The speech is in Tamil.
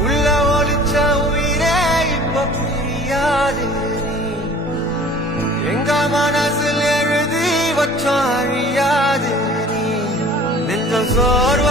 உள்ள ஒளிச்ச உயிரே இப்ப புரியாது எங்க மனசில் எழுதி வச்ச அழியாது நெஞ்சம் சோறு